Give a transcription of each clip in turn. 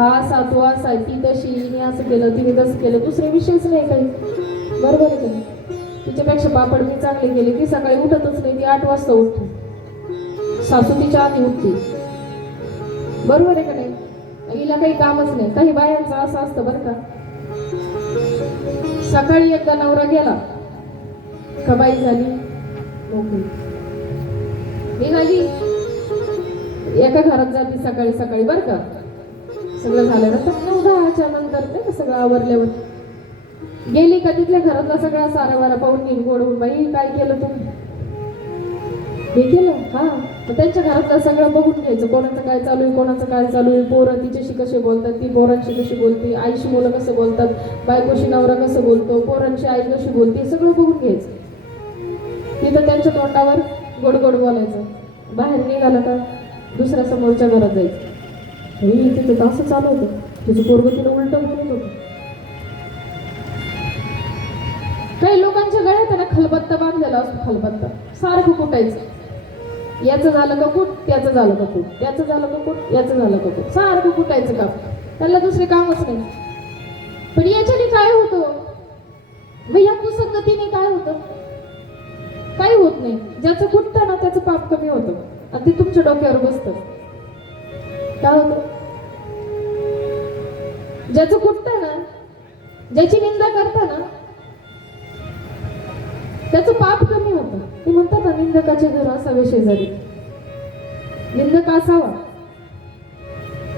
हा सातवा ती तशी, हिने असं केलं तिने तसं केलं, दुसरे विषयच नाही काही. बरोबर आहे का नाही? तिच्यापेक्षा पापड मी चांगले केले. ती सकाळी उठतच नाही, ती 8 वाजता उठते. सासू तिच्या आधी उठते. बरोबर आहे का नाही? हिला काही कामच नाही. काही बायांचं असं असतं बरं का, सकाळी एकदा नवरा गेला का बाई झाली मोकळी. निघाली एका घरात जाते सकाळी सकाळी बरं का, सगळं झालं नंतर 9-10च्या नंतर नाही का, सगळं आवरल्यावर गेली का तिथल्या घरातला सगळा सारावारा पाहून घेऊन गोडवून, बाई काय केलं तुम्ही, हे केलं हा. तर त्यांच्या घरातलं सगळं बघून घ्यायचं, कोणाचं काय चालू आहे, कोणाचं काय चालू आहे, पोरं तिच्याशी कसे बोलतात, ती पोरांशी कशी बोलते, आईशी मुलं कसं बोलतात, बायकोशी नवरा कसं बोलतो, पोरांशी आई कशी बोलते, सगळं बघून घ्यायचं. तिथं त्यांच्या तोंडावर गोड गोड बोलायचं. बाहेर निघालं का दुसऱ्या समोरच्या घरात जायचं. तिथं तर असं चालू होतं, तुझं पोरगं तिला उलट बोलत होतं. काही लोकांच्या गळ्यात ना खलबत्ता बांधलेला असतो, खलबत्ता सारखं कुटायचं. याचं झालं का कुठ, त्याचं झालं का कुठ, त्याचं झालं का कुठ, याचं झालं का कुठ, सारखं कुटायचं काम. त्याला दुसरे कामच नाही. पण याच्याने काय होतं, या कुसंगतीने काय होतं, काही होत नाही. ज्याचं कुठतं ना त्याचं पाप कमी होतं आणि ते तुमच्या डोक्यावर बसतं. काय होतं, ज्याचं कुठतं ना, ज्याची निंदा करता ना त्याचं पाप कमी होतं. ते म्हणतात ना, निंदकाचे घर असावे शेजारी. निंदक असावा,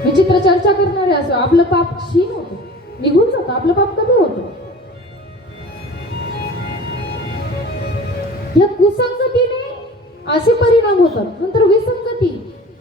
विचित्र चर्चा करणारे असावं, आपलं पाप क्षीण होतं, निघून जातं, आपलं पाप कमी होतं. या कुसंगतीने असे परिणाम होतात. नंतर विसंगती,